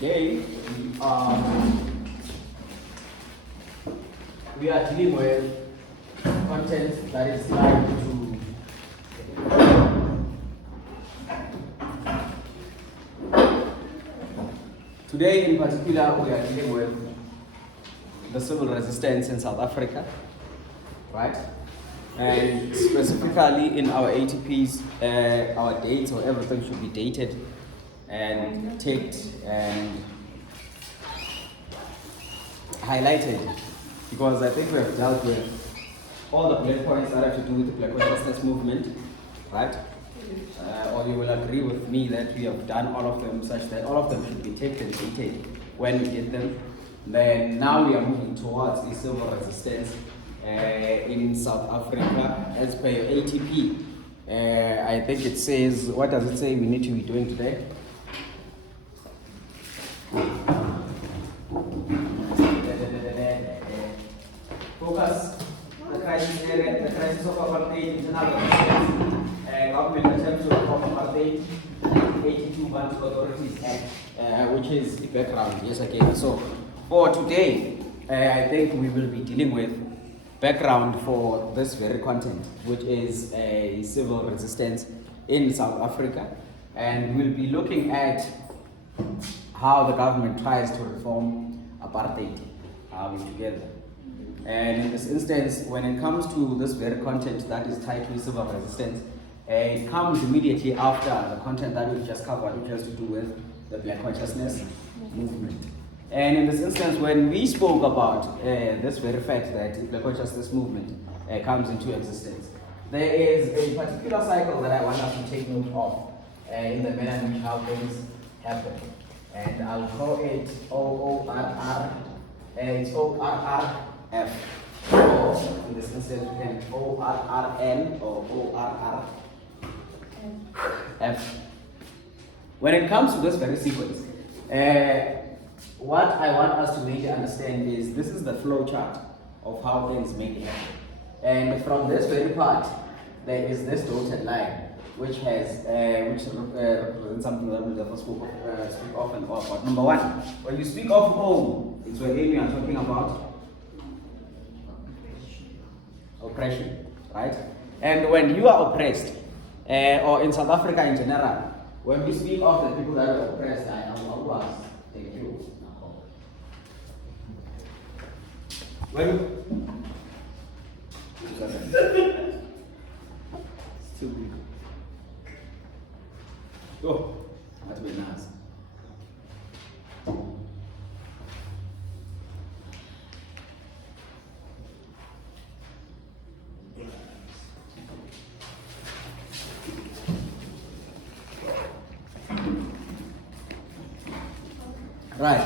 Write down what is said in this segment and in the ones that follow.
Today, we are dealing with content that is tied to today in particular we are dealing with the civil resistance in South Africa, right? And specifically in our ATPs, our dates or everything should be dated and ticked and highlighted, because I think we have dealt with all the bullet points that have to do with the Black Consciousness movement, right? Or you will agree with me that we have done all of them such that all of them should be ticked and dated when we get them. Then now we are moving towards the civil resistance in South Africa as per your ATP. I think it says, what does it say we need to be doing today? Focus the crisis area, the crisis of apartheid, internal resistance, government attempt to reform apartheid, 1982 Bantu Authorities Act, which is the background. Yes, again. So for today, I think we will be dealing with background for this very content, which is a civil resistance in South Africa, and we'll be looking at how the government tries to reform apartheid together. And in this instance, when it comes to this very content that is tied to civil resistance, it comes immediately after the content that we just covered, which has to do with the Black Consciousness movement. And in this instance, when we spoke about this very fact that the Black Consciousness movement comes into existence, there is a particular cycle that I want us to take note of in the manner in which how things happen. And I'll call it OORR. It's ORRF. Or in this instance, we can ORRN or ORRF. When it comes to this very sequence, what I want us to really understand is this is the flow chart of how things make happen. And from this very part, there is this dotted line, which has represents something that we never speak often about. Number one, when you speak of home, it's when you are talking about oppression, right? And when you are oppressed, or in South Africa in general, when we speak of the people that are oppressed, I am Awas. Thank you. Still good. Oh, that's very nice. Right.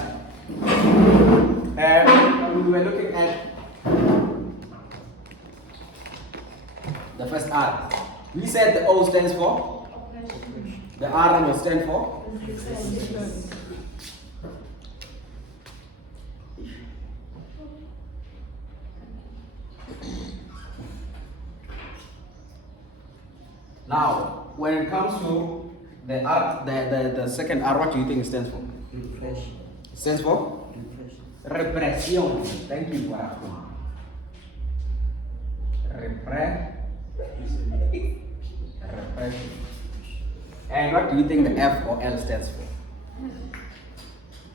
We were looking at the first R. We said the O stands for? The R will stand for? Now, when it comes to the R, the second R, what do you think it stands for? Repression. It stands for? Repression. Thank you, Warahma. Repression. And what do you think the F or L stands for?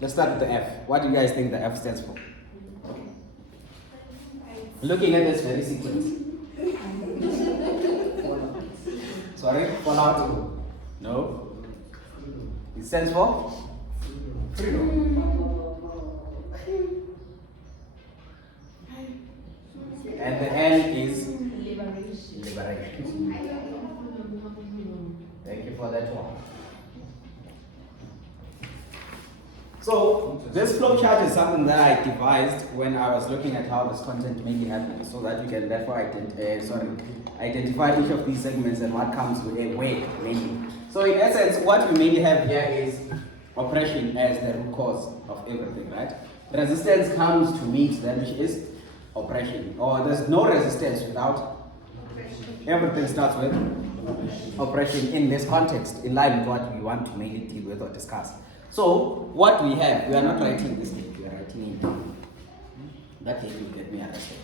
Let's start with the F. What do you guys think the F stands for? Looking at this very sequence. Sorry? Fallout? No? It stands for? Freedom. And the L is? Liberation. Thank you for that one. So this flow chart is something that I devised when I was looking at how this content mainly happens, so that you can therefore identify each of these segments and what comes with a way mainly. So in essence, what we mainly have here is oppression as the root cause of everything, right? Resistance comes to meet that which is oppression, or there's no resistance without oppression. Everything starts with oppression in this context, in line with what we want to mainly deal with or discuss. So what we have, we are not writing this date, we are writing it. That date will get me arrested.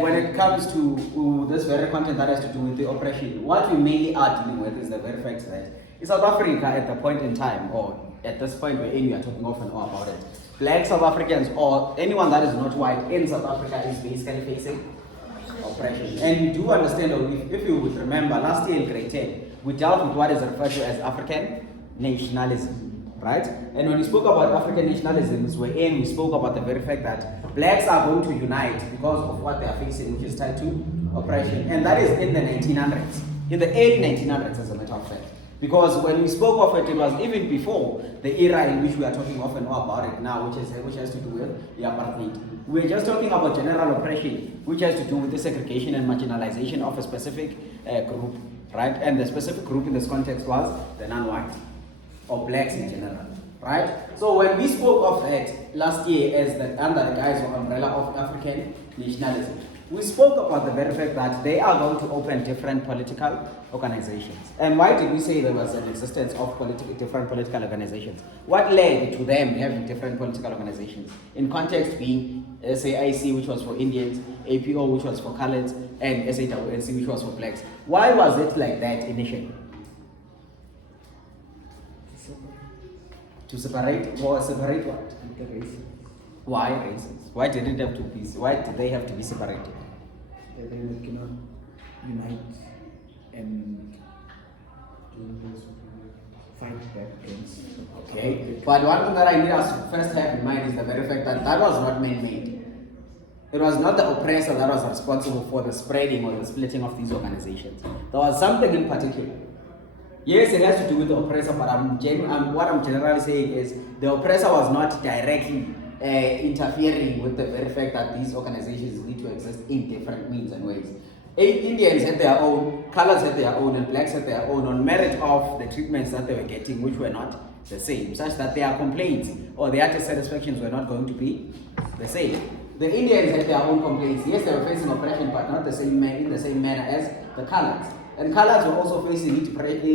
When it comes to this very content that has to do with the oppression, what we mainly are dealing with is the very fact that in South Africa at the point in time, or at this point where we are talking off and on about it, black South Africans or anyone that is not white in South Africa is basically facing oppression. And you do understand, or if you would remember, last year in grade 10, we dealt with what is referred to as African nationalism, right? And when we spoke about African nationalisms, we spoke about the very fact that blacks are going to unite because of what they are facing, which is tied to oppression. And that is in the 1900s, in the early 1900s as a matter of fact. Because when we spoke of it, it was even before the era in which we are talking often about it now, which has to do with the apartheid. We're just talking about general oppression, which has to do with the segregation and marginalization of a specific group, right? And the specific group in this context was the non-white, or blacks in general, right? So when we spoke of that last year as under the guise or umbrella of African nationalism, we spoke about the very fact that they are going to open different political organizations. And why did we say there was an existence of different political organizations? What led to them having different political organizations? In context being SAIC, which was for Indians, APO, which was for Coloreds, and SAWNC, which was for blacks. Why was it like that initially? To separate, or separate what? The races. Why races? Why did it have to be? Why did they have to be separated? They cannot unite and fight back against. Okay, but one thing that I need us to first have in mind is the very fact that that was not man-made. It was not the oppressor that was responsible for the spreading or the splitting of these organizations. There was something in particular. Yes, it has to do with the oppressor, but what I'm generally saying is the oppressor was not directly interfering with the very fact that these organizations need to exist in different means and ways. Indians had their own, colors had their own, and blacks had their own on merit of the treatments that they were getting, which were not the same, such that their complaints or their dissatisfactions were not going to be the same. The Indians had their own complaints. Yes, they were facing oppression, but not in the same manner as the colors. And colors were also facing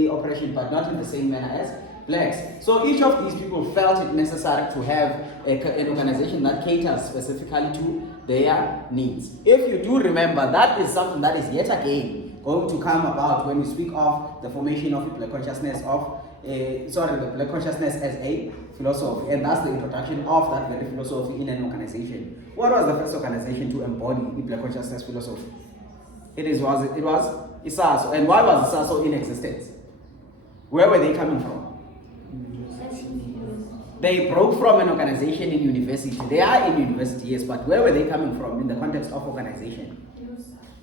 oppression, but not in the same manner as blacks. So each of these people felt it necessary to have an organization that caters specifically to their needs. If you do remember, that is something that is yet again going to come about when we speak of the formation of the Black consciousness the Black consciousness as a philosophy, and that's the introduction of that very philosophy in an organization. What was the first organization to embody the Black consciousness philosophy? It was ISASO. And why was ISASO in existence? Where were they coming from? They broke from an organization in university. They are in university, yes, but where were they coming from in the context of organization?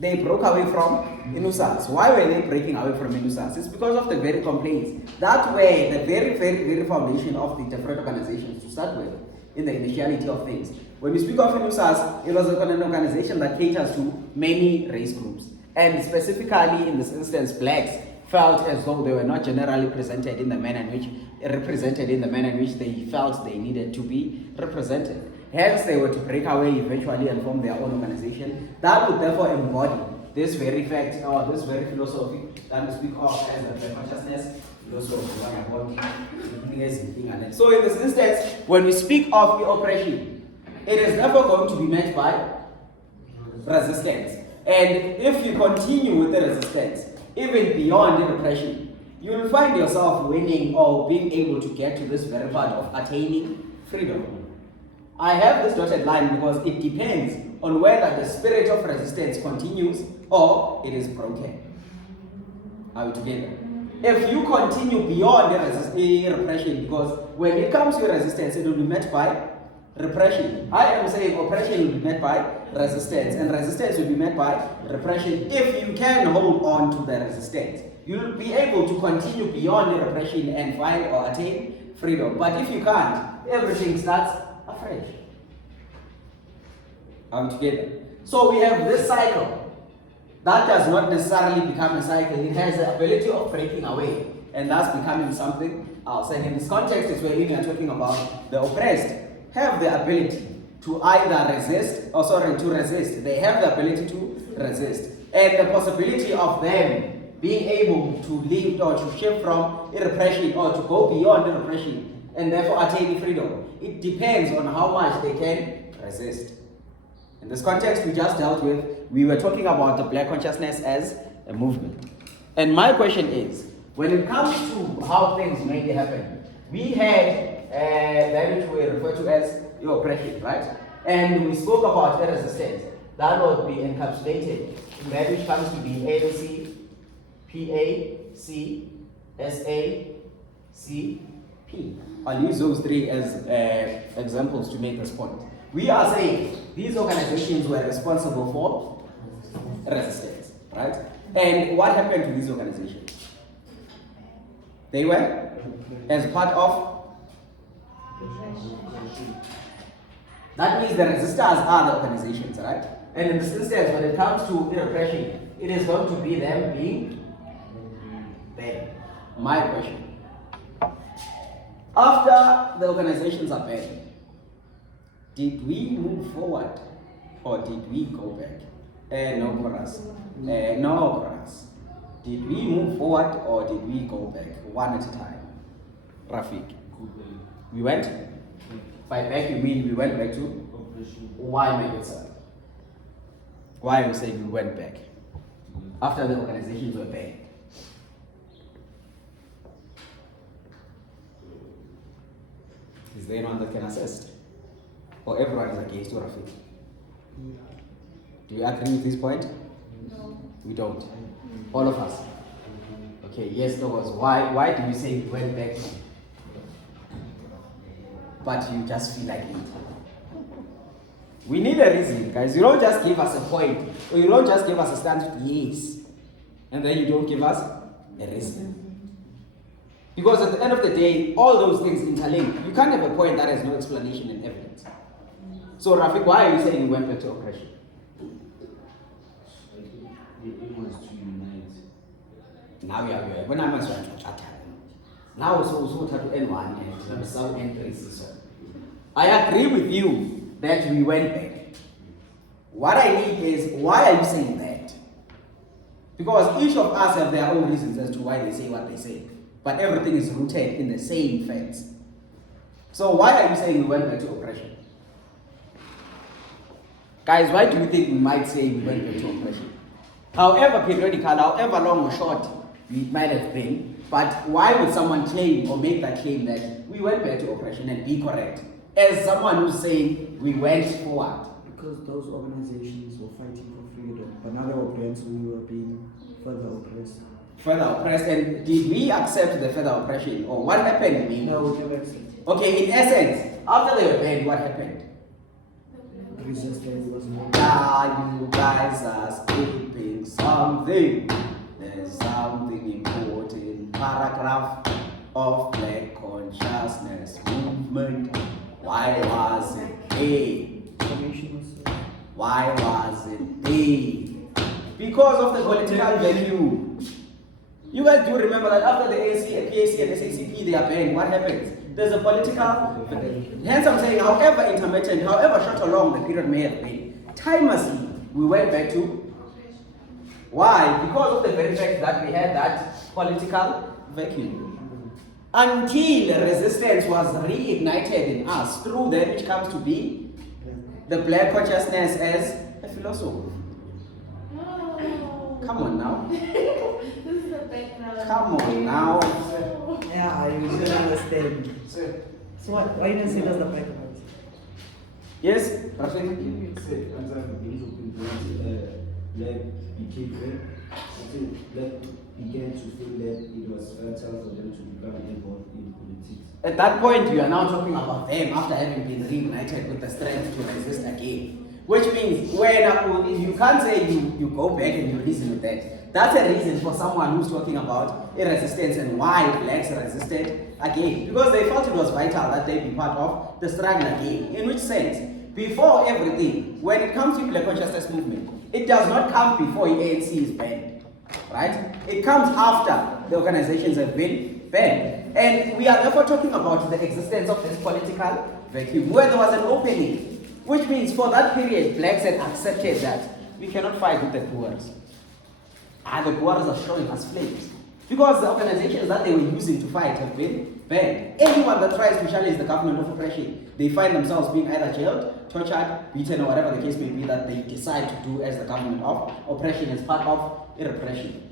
They broke away from INUSAS. Why were they breaking away from INUSAS? It's because of the very complaints. That way, the very, very, very foundation of the different organizations to start with, in the initiality of things. When we speak of INUSAS, it was an organization that caters to many race groups. And specifically, in this instance, blacks felt as though they were not generally represented in the manner in which they felt they needed to be represented. Hence, they were to break away eventually and form their own organization that would therefore embody this very fact or this very philosophy that we speak of as the Black consciousness philosophy. So, in this instance, when we speak of the oppression, it is never going to be met by resistance. And if you continue with the resistance, even beyond the repression, you will find yourself winning or being able to get to this very part of attaining freedom. I have this dotted line because it depends on whether the spirit of resistance continues or it is broken. Are we together? If you continue beyond the repression, because when it comes to resistance, it will be met by repression. I am saying oppression will be met by resistance, and resistance will be met by repression. If you can hold on to the resistance, you will be able to continue beyond the repression and find or attain freedom. But if you can't, everything starts afresh. Are we together? So we have this cycle that does not necessarily become a cycle. It has the ability of breaking away and thus becoming something else. And in this context is where we are talking about the oppressed have the ability to either resist. They have the ability to resist. And the possibility of them being able to live or to shift from repression or to go beyond the repression and therefore attain freedom. It depends on how much they can resist. In this context we just dealt with, we were talking about the black consciousness as a movement. And my question is, when it comes to how things made it happen, we had that which we refer to as oppression, right? And we spoke about the resistance. That would be encapsulated in that which comes to be ANC, PA, C, SA, C, P. I'll use those three as examples to make this point. We are saying these organizations were responsible for resistance, right? And what happened to these organizations? They were as part of. That means the resistors are the organizations, right? And in this instance, when it comes to repression, it is going to be them being banned. My question. After the organizations are banned, did we move forward or did we go back? No chorus. No chorus. Did we move forward or did we go back? One at a time. Rafiq. We went? By back you mean we went back to? Why, my good sir? Why we say we went back? After the organizations were banned. Is there anyone that can assist? Or everyone is against you, Rafiq? Do you agree with this point? No. We don't. All of us. Okay, yes, Logos. Why do you say we went back? But you just feel like it. We need a reason, guys. You don't just give us a point, or you don't just give us a stance with yes, and then you don't give us a reason. Because at the end of the day, all those things interlink. You can't have a point that has no explanation and evidence. So, Rafiq, why are you saying we went back to oppression? It was to unite. Now we are here. When I'm answering now it's also to N1 and some N3. I agree with you that we went back. What I need is, why are you saying that? Because each of us have their own reasons as to why they say what they say. But everything is rooted in the same facts. So why are you saying we went back to oppression? Guys, why do you think we might say we went back to oppression? However periodical, however long or short it might have been, but why would someone claim or make that claim that we went back to oppression and be correct? As someone who's saying we went forward. Because those organizations were fighting for freedom, but now they were banned, so we were being further oppressed. Further oppressed, and did we accept the further oppression? Or what happened? No, we never accepted. Okay, in essence, after they were banned, what happened? Resistance was more. Ah, you guys are skipping something. There's something important. Paragraph of Black Consciousness Movement. Why was it paid? Why was it paid? Because of the political vacuum. You guys do remember that after the ANC, PAC, and SACP, they are banned. What happens? There's a political. Hence, I'm saying, however intermittent, however short or long the period may have been, timelessly we went back to. Why? Because of the very fact that we had that political vacuum. Until resistance was reignited in us through that which comes to be the black consciousness as a philosophy. No. Come on now. This is the background. Come on now. Yeah, I didn't understand. So what? Why didn't you say that's the background? Yes, Black became black began to feel that it was fertile for them to become involved in politics. at that point you are now talking about them after having been reunited with the strength to resist again. Which means when you can't say you go back and you reason with that. That's a reason for someone who's talking about a resistance and why blacks resisted again. Because they felt it was vital that they be part of the struggle again. In which sense? Before everything, when it comes to black consciousness movement, it does not come before the ANC is banned. Right? It comes after the organizations have been banned. And we are therefore talking about the existence of this political vacuum where there was an opening. Which means for that period, blacks had accepted that we cannot fight with the Boers. The Boers are showing us flames. Because the organizations that they were using to fight have been banned. Anyone that tries to challenge the government of oppression, they find themselves being either jailed, tortured, beaten, or whatever the case may be that they decide to do as the government of oppression as part of repression.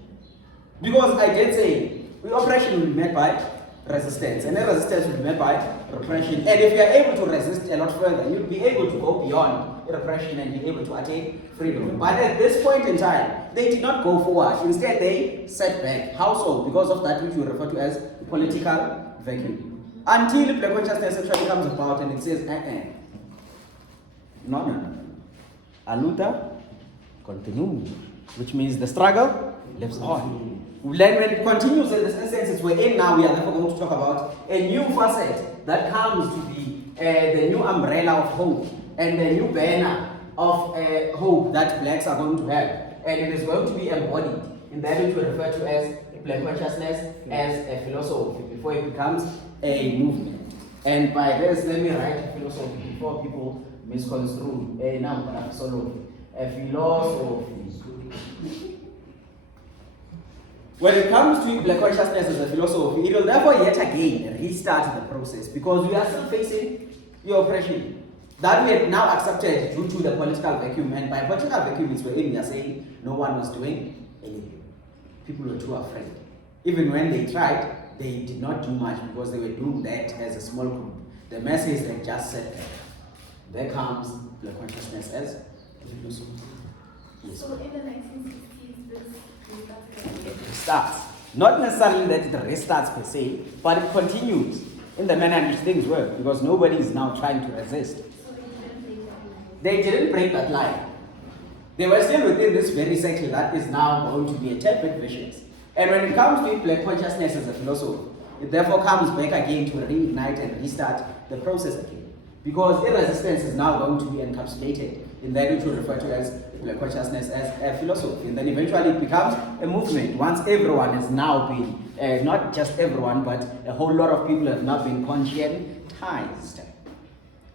Because I did say, oppression will be met by resistance, and then resistance will be met by repression. And if you are able to resist a lot further, you'll be able to go beyond repression and be able to attain freedom. But at this point in time, they did not go forward. Instead, they set back. How so? Because of that which we refer to as political vacuum. Until black consciousness actually comes about and it says, no. Aluta continue, which means the struggle lives on. Then when it continues in this instance, we're in now, we are therefore going to talk about a new facet that comes to be the new umbrella of hope and the new banner of hope that blacks are going to have. And it is going to be embodied in that which we refer to as black consciousness as a philosophy before it becomes a movement. And by this, let me write philosophy before people misconstrue a philosophy. When it comes to black consciousness as a philosophy, it will therefore yet again restart the process because we are still facing the oppression that we have now accepted due to the political vacuum. And by political vacuum, it's wherein we are saying no one was doing anything. People were too afraid. Even when they tried, they did not do much because they were doing that as a small group. The message they just said, there comes black consciousness as a philosophy. Yes. So in the 1960s, this It restarts. Not necessarily that it restarts per se, but it continues in the manner in which things work because nobody is now trying to resist. so They didn't break that line. They were still within this very cycle that is now going to be a tad bit vicious. And when it comes to black consciousness as a philosophy, it therefore comes back again to reignite and restart the process again. Because resistance is now going to be encapsulated in that which we refer to as black consciousness as a philosophy. And then eventually it becomes a movement once everyone has now been, not just everyone, but a whole lot of people have now been conscientized.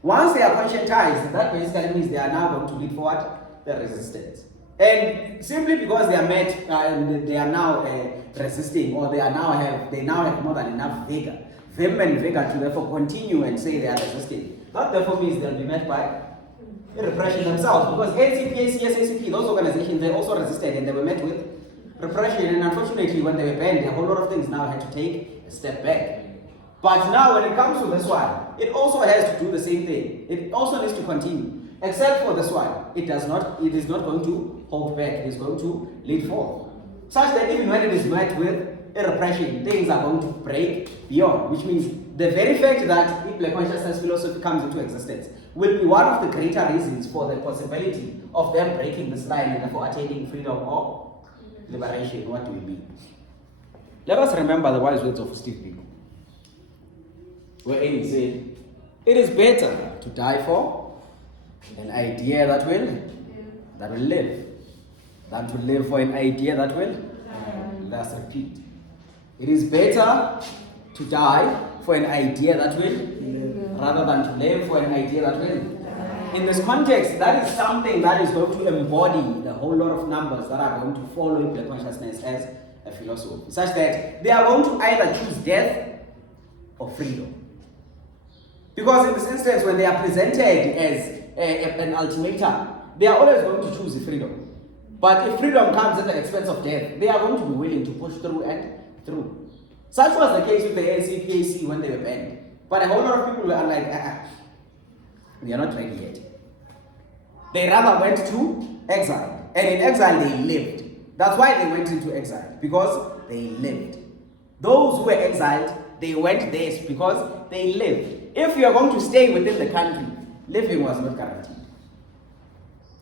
Once they are conscientized, that basically means they are now going to lead forward the resistance. And simply because they are met, they are now resisting, or they now have more than enough vigor, vim and vigor to therefore continue and say they are resisting. That therefore means they'll be met by repression themselves, because NCP, ACS, ACP, those organizations, they also resisted and they were met with repression. And unfortunately, when they were banned, a whole lot of things now had to take a step back. But now, when it comes to this one, it also has to do the same thing. It also needs to continue. Except for this one, it is not going to hold back, it is going to lead forward. Such that even when it is met with a repression, things are going to break beyond, which means the very fact that black consciousness philosophy comes into existence will be one of the greater reasons for the possibility of them breaking this line and therefore attaining freedom or liberation. What do we mean? Let us remember the wise words of Steve Biko, wherein he said, "It is better to die for an idea that will live than to live for an idea that will Let's repeat. It is better to die for an idea that will rather than to live for an idea that will. In this context, that is something that is going to embody the whole lot of numbers that are going to follow black consciousness as a philosophy, such that they are going to either choose death or freedom. Because in this instance, when they are presented as an ultimatum, they are always going to choose freedom. But if freedom comes at the expense of death, they are going to be willing to push through and through. Such was the case with the NCPAC when they were banned. But a whole lot of people were like, we are not ready yet. They rather went to exile. And in exile, they lived. That's why they went into exile, because they lived. Those who were exiled, they went there because they lived. If you are going to stay within the country, living was not guaranteed.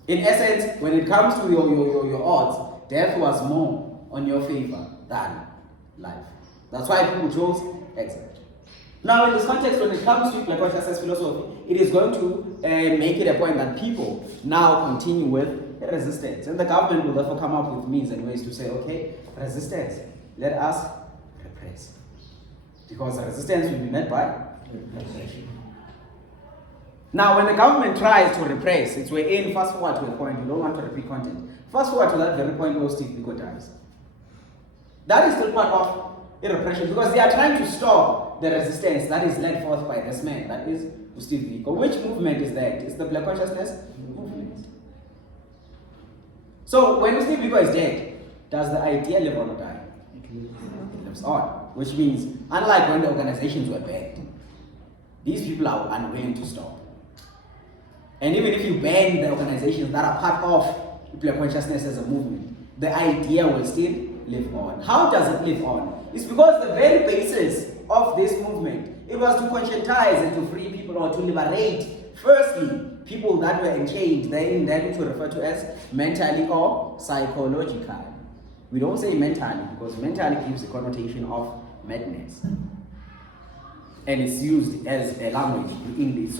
In essence, when it comes to your odds, death was more on your favor than life. That's why people chose exile. Now, in this context, when it comes to black consciousness philosophy, it is going to make it a point that people now continue with resistance. And the government will therefore come up with means and ways to say, okay, resistance, let us repress. Because resistance will be met by repression. Now, when the government tries to repress, it's wherein, fast forward to a point, you don't want to repeat content. Fast forward to that very point where Steve Biko dies. That is still part of repression, because they are trying to stop the resistance that is led forth by this man, that is Steve Biko. Which movement is that? It's the Black Consciousness movement. So when Steve Biko is dead, does the idea live on or die? It lives on, which means, unlike when the organizations were banned, these people are unwilling to stop. And even if you ban the organizations that are part of Black Consciousness as a movement, the idea will still live on. How does it live on? It's because the very basis of this movement, it was to conscientize and to free people, or to liberate, firstly, people that were enchained, then to refer to as mentally or psychologically. We don't say mentally, because mentally gives a connotation of madness. And it's used as a language in English.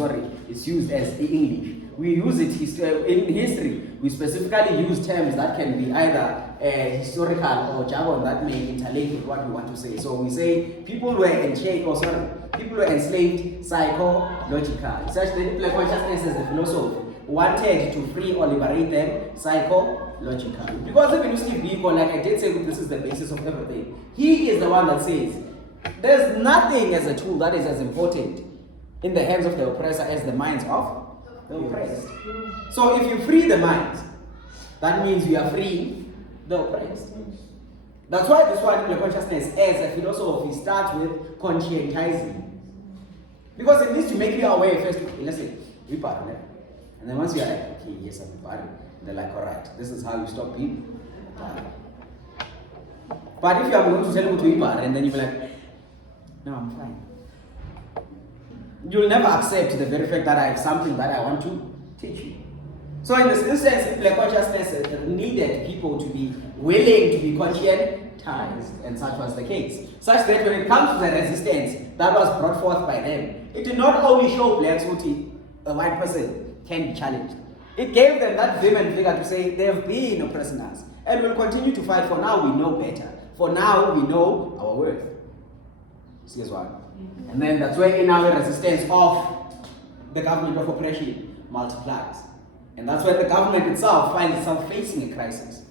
It's used as English. We use it in history. We specifically use terms that can be either historical or jargon that may interlink with what we want to say. So we say people were people were enslaved psychologically, such that Black Consciousness as a philosophy wanted to free or liberate them psychologically. Because even Steve Biko, like I did say, this is the basis of everything. He is the one that says there's nothing as a tool that is as important in the hands of the oppressor as the minds of the oppressed. So if you free the minds, that means you are freeing the oppressed. That's why this one, Black Consciousness as a philosophy, starts with conscientizing. Because it needs to make you aware first. Let's say, we partner. And then once you're like, okay, yes, I'm a party, they're like, all right, this is how you stop people. But if you are going to tell them to be and then you'll be like, no, I'm fine. You'll never accept the very fact that I have something that I want to teach you. So in this instance, Black Consciousness needed people to be willing to be conscientized, and such was the case. Such that when it comes to the resistance that was brought forth by them, it did not only show blacks who a white person can be challenged. It gave them that vim and vigor to say they have been oppressing us and will continue to fight, for now we know better. For now we know our worth. See as well. And then that's where in our resistance of the government of oppression multiplies. And that's where the government itself finds itself facing a crisis.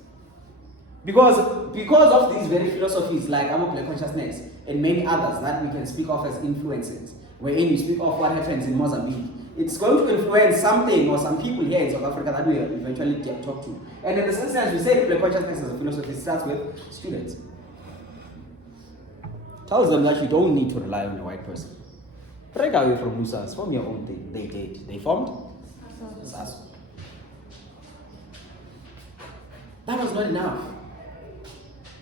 Because of these very philosophies like our Black Consciousness and many others that we can speak of as influences, wherein you speak of what happens in Mozambique, it's going to influence something or some people here in South Africa that we will eventually get talk to. And in this instance, we say Black Consciousness as a philosophy starts with students. Tells them that you don't need to rely on a white person. Break away from Musas, form your own thing. They did. They formed SASO. That was not enough.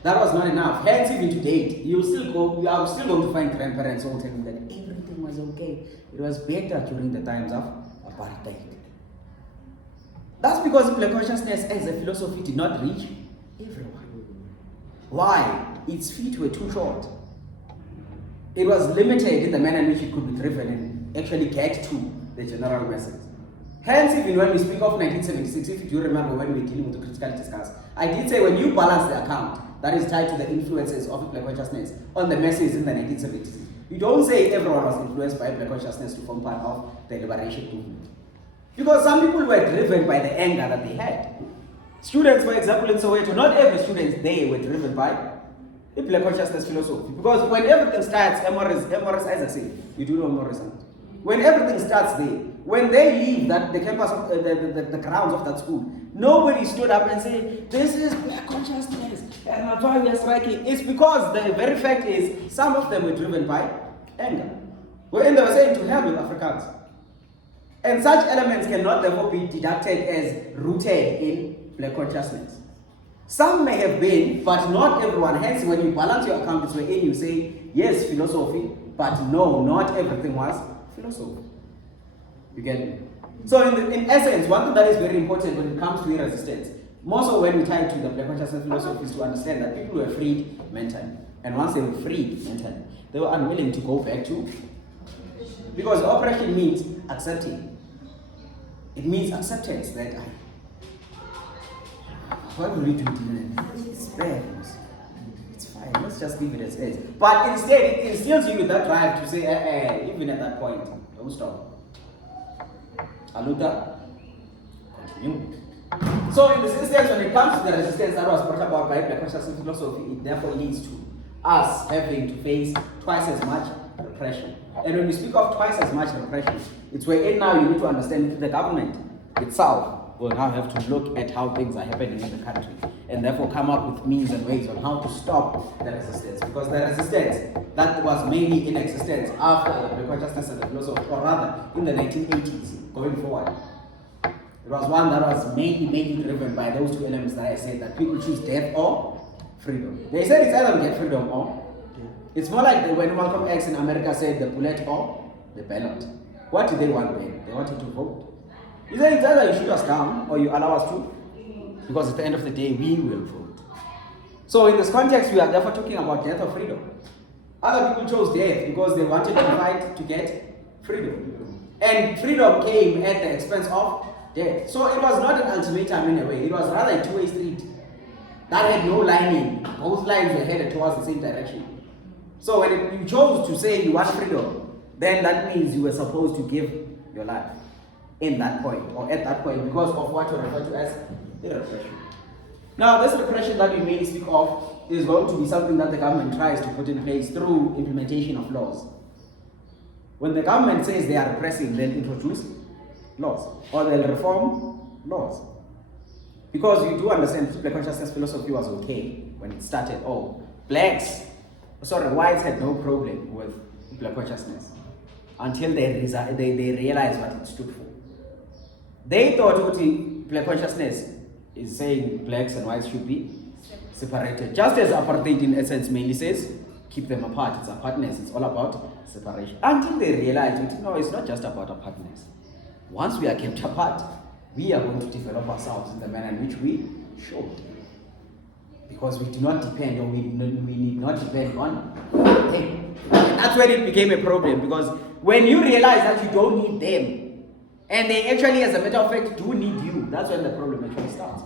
That was not enough. Hence, even to date, you are still going to find grandparents who will tell you that everything was okay. It was better during the times of apartheid. That's because Black Consciousness as a philosophy did not reach everyone. Why? Its feet were too short. It was limited in the manner in which it could be driven and actually get to the general masses. Hence, even when we speak of 1976, if you do remember when we were dealing with the critical discuss, I did say when you balance the account that is tied to the influences of Black Consciousness on the masses in the 1970s, you don't say everyone was influenced by Black Consciousness to form part of the liberation movement. Because some people were driven by the anger that they had. Students, for example, in Soweto, not every student there were driven by the Black Consciousness philosophy. Because when everything starts, Morris, as I say, you do know Morris. When everything starts there, when they leave the campus, the grounds of that school, nobody stood up and said, this is Black Consciousness, and that's why we are striking. It's because the very fact is, some of them were driven by anger. Wherein they were saying to hell with Africans. And such elements cannot therefore be deducted as rooted in Black Consciousness. Some may have been, but not everyone. Hence, when you balance your account this way, you say, yes, philosophy, but no, not everything was philosophy. You get me? So in essence, one thing that is very important when it comes to resistance, more so when we tie it to the Black Consciousness philosophy, is to understand that people were freed mentally. And once they were freed mentally, they were unwilling to go back to, because oppression means accepting. It means acceptance that what will we do to it? It's bad. It's fine. Let's just leave it as is. But instead, it instills you with that drive to say, even at that point, don't stop. Aluta, continue. So in this instance, when it comes to the resistance that was brought about by Black Consciousness philosophy, it therefore leads to us having to face twice as much repression. And when we speak of twice as much repression, it's where now you need to understand that the government itself will now have to look at how things are happening in the country and therefore come up with means and ways on how to stop the resistance. Because the resistance that was mainly in existence after the Black Consciousness and the philosophy, or rather in the 1980s going forward, it was one that was mainly driven by those two elements that I said, that people choose death or freedom. They said it's either we get freedom or it's more like when Malcolm X in America said the bullet or the ballot. What did they want then? They wanted to vote. He said it's either you shoot us down or you allow us to, because at the end of the day we will vote. So in this context, we are therefore talking about death or freedom. Other people chose death because they wanted to fight to get freedom. And freedom came at the expense of death. So it was not an ultimatum in a way, it was rather a two-way street that had no lining. Both lines were headed towards the same direction. So when you chose to say you want freedom, then that means you were supposed to give your life in that point, or at that point, because of what you refer to as the repression. Now, this repression that we mainly speak of is going to be something that the government tries to put in place through implementation of laws. When the government says they are repressing, they'll introduce laws, or they'll reform laws. Because you do understand Black consciousness philosophy was okay when it started. Whites had no problem with Black consciousness until they realized what it stood for. They thought Black consciousness is saying blacks and whites should be separated. Just as apartheid in essence mainly says, keep them apart. It's apartness, it's all about separation. Until they realized, no, it's not just about apartness. Once we are kept apart, we are going to develop ourselves in the manner in which we should. Because we do not depend, or we need not depend on them. That's when it became a problem, because when you realize that you don't need them, and they actually, as a matter of fact, do need you, that's when the problem actually starts.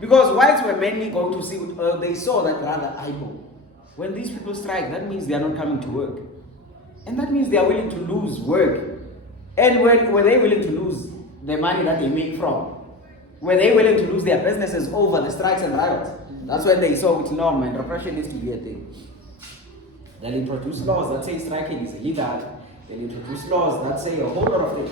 Because whites were mainly going to see, they saw that rather eyeball. When these people strike, that means they are not coming to work. And that means they are willing to lose work. And were they willing to lose the money that they make from? Were they willing to lose their businesses over the strikes and riots? That's when they saw with norm and repression needs to be a thing. They'll introduce laws that say striking is illegal. They'll introduce laws that say a whole lot of things.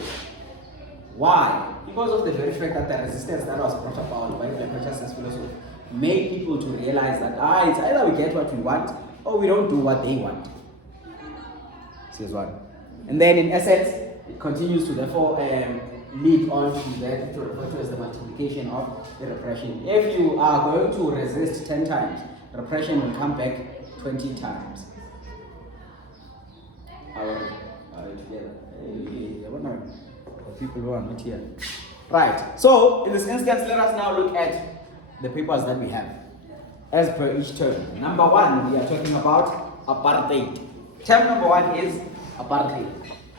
Why? Because of the very fact that the resistance that was brought about by the consciousness philosophy made people to realize that it's either we get what we want or we don't do what they want. See as one. And then in essence, it continues to therefore lead on to that to refer to as the multiplication of the repression. If you are going to resist 10 times, repression will come back 20 times. Are you together? Hey, I don't know. People who are not here. Right. So in this instance, let us now look at the papers that we have as per each term. Number one, we are talking about apartheid. Term number one is apartheid.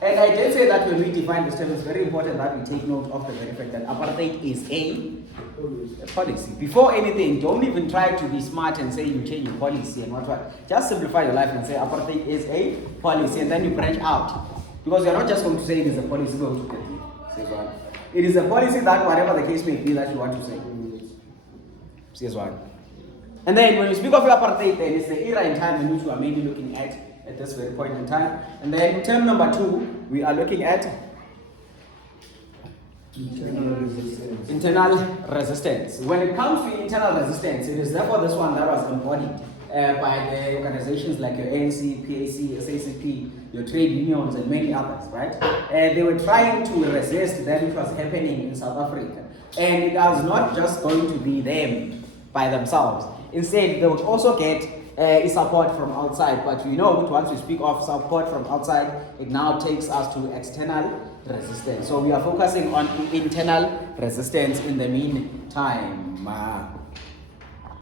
And I did say that when we define this term, it's very important that we take note of the very fact that apartheid is a policy. Before anything, don't even try to be smart and say you change your policy and what. Just simplify your life and say apartheid is a policy, and then you branch out. Because you're not just going to say it is a policy, going to say one. It is a policy that whatever the case may be that you want to say. See as one. And then when you speak of apartheid, then it's the era in time in which we are maybe looking at this very point in time. And then term number two, we are looking at internal resistance. When it comes to internal resistance, it is therefore this one that was embodied by the organizations like your ANC, PAC, SACP, your trade unions, and many others, right? And they were trying to resist that which was happening in South Africa. And it was not just going to be them by themselves. Instead, they would also get support from outside. But we know that once we speak of support from outside, it now takes us to external resistance. So we are focusing on internal resistance in the meantime.